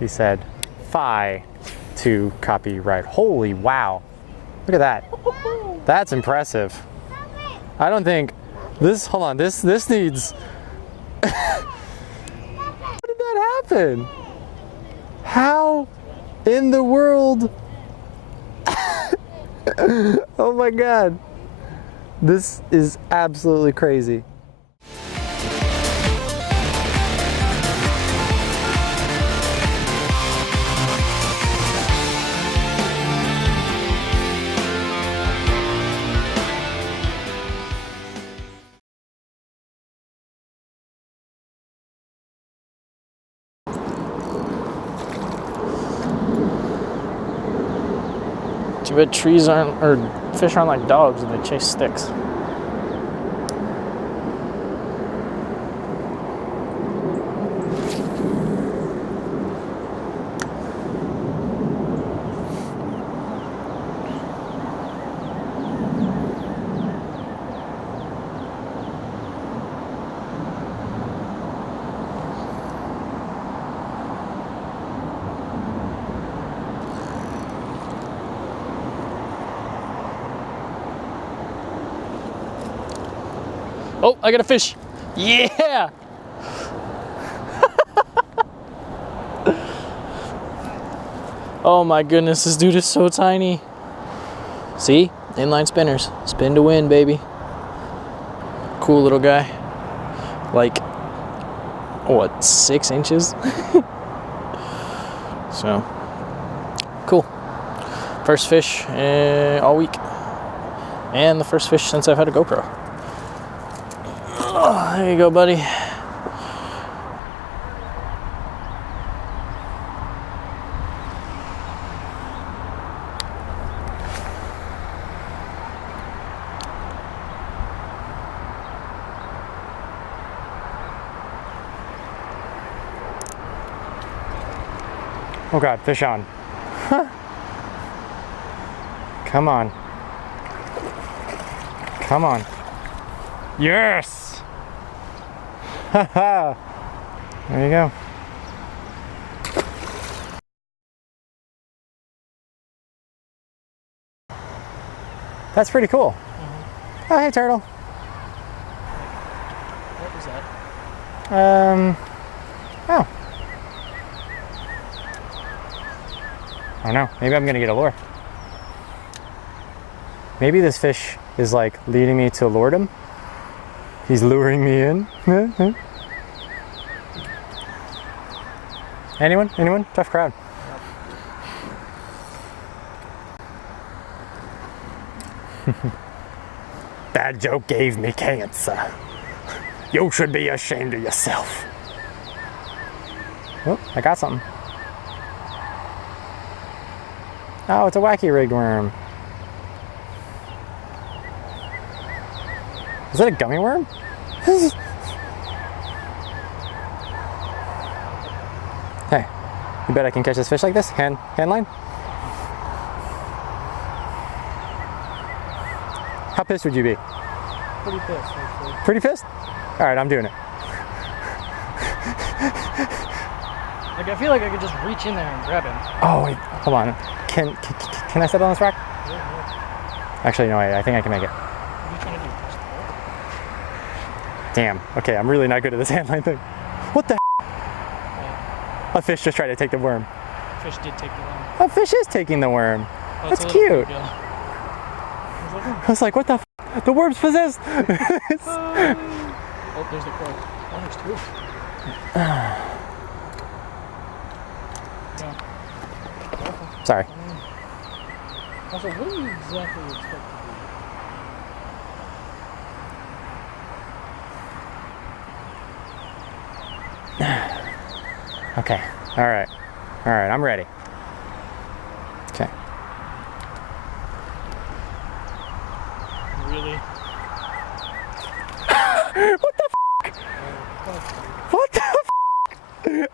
He said, "Fi" to copyright. Holy wow. Look at that. That's impressive. I don't think this, hold on, this needs, how did that happen? How in the world? Oh my God. This is absolutely crazy. Too bad trees aren't, or fish aren't like dogs and they chase sticks. Oh, I got a fish. Yeah! Oh my goodness, this dude is so tiny. See? Inline spinners. Spin to win, baby. Cool little guy. Like, what, 6 inches? So, cool. First fish all week. And the first fish since I've had a GoPro. Oh, there you go, buddy. Oh God, fish on. Come on. Come on. Yes! Haha. There you go. That's pretty cool. Oh, hey, turtle. What was that? Oh. I don't know. Maybe I'm gonna get a lure. Maybe this fish is like leading me to lordom. He's luring me in. Anyone? Anyone? Tough crowd. That joke gave me cancer. You should be ashamed of yourself. Oh, I got something. Oh, it's a wacky rigged worm. Is that a gummy worm? Hey, you bet I can catch this fish like this? Hand line? How pissed would you be? Pretty pissed, actually. Pretty pissed? All right, I'm doing it. Like, I feel like I could just reach in there and grab him. Oh, wait, hold on. Can I step on this rock? Yeah. Actually, no, I think I can make it. What are you trying to do? Push the boat? Damn. Okay, I'm really not good at this hand line thing. What the Yeah. A fish just tried to take the worm. Fish did take the worm. A fish is taking the worm. Oh, That's it's a little cute. big, yeah. I was like, what the The worm's possessed! Oh, there's the crow. Oh, there's 2. Yeah. Sorry. Also, what do you exactly expect to do? Okay. Alright. Alright, I'm ready. Okay. Really? What the f***? What the f***? You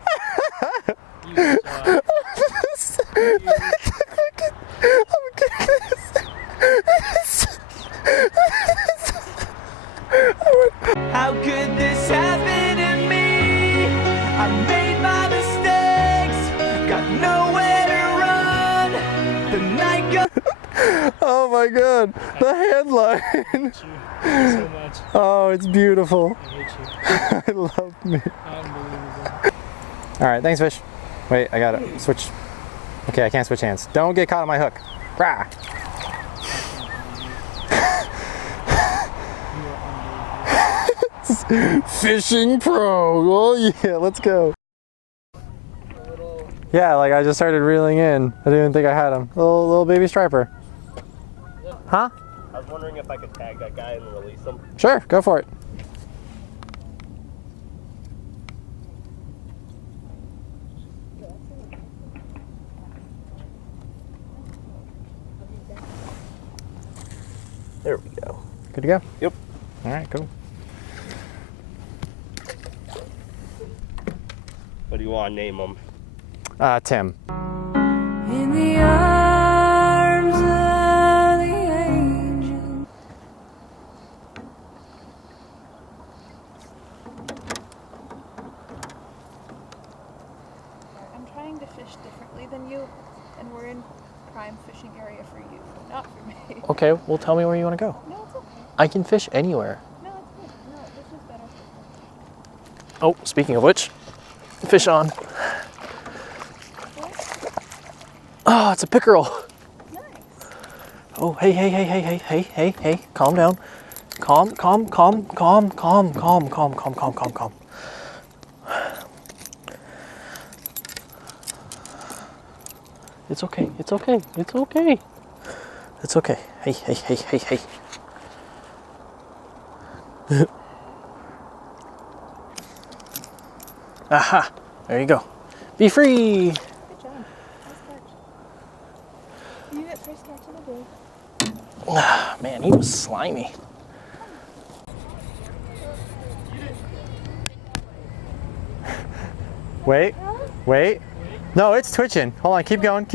How could this happen to me? I made my mistakes, my god, the headline. Thank you so much. Oh, it's beautiful. I hate you. I love me. Unbelievable. All right, thanks, fish. Wait, I gotta switch. Okay, I can't switch hands. Don't get caught on my hook. Rah. Fishing pro. Oh yeah, let's go. Yeah, like I just started reeling in. I didn't even think I had him. Little baby striper. Huh? I was wondering if I could tag that guy and release him. Sure, go for it. There we go. Good to go? Yep. All right, cool. What do you want to name him? Tim. In the arms of the angel. I'm trying to fish differently than you, and we're in prime fishing area for you, not for me. Okay, well tell me where you want to go. No, it's okay. I can fish anywhere. No, it's good. No, this is better. Oh, speaking of which, fish on. Oh, it's a pickerel. Nice. Oh, hey, calm down. Calm. It's okay. Hey. Aha, there you go. Be free. Good job. Nice catch. You get first catch of the day. Ah, man, he was slimy. Wait. No, it's twitching. Hold on, keep going.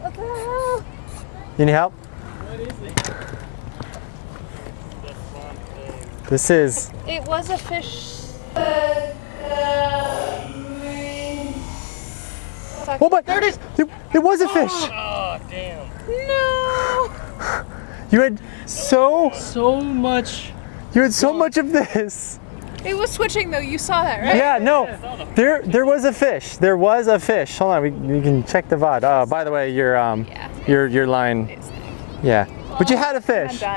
What the hell? You need help? This is. It was a fish. Oh my! There it is! It was a fish! Oh, damn. No! You had so much of this. It was switching though. You saw that, right? Yeah, no. There was a fish. There was a fish. Hold on, we can check the VOD. By the way, your line. It's Yeah. But you had a fish. I'm done.